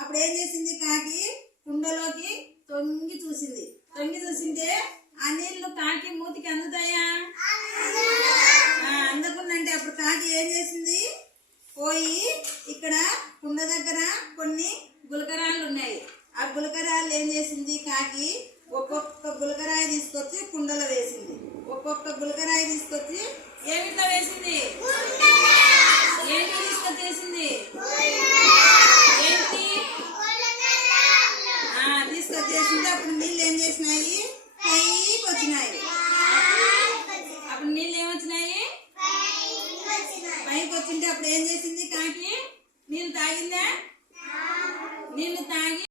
అప్పుడు ఏం చేసింది కాకి కుండలోకి తొంగి చూసింది. తొంగి చూసింటే ఆ నీళ్లు కాకి మూతికి అందుతాయా? అందకుందంటే అప్పుడు కాకి ఏం చేసింది, పోయి ఇక్కడ కుండ దగ్గర కొన్ని గులకరాళ్ళు ఉన్నాయి. ఆ గులకరాళ్ళు ఏం చేసింది, కాకి ఒక్కొక్క గులకరాయి తీసుకొచ్చి కుండలో వేసింది. ఒక్కొక్క గులకరాయి తీసుకొచ్చి ఏమిట్లో వేసింది, ఏంటి తీసుకొచ్చి వేసింది, ఏంటి తీసుకొచ్చి వేసింది. అప్పుడు నీళ్ళు ఏం చేసినాయి,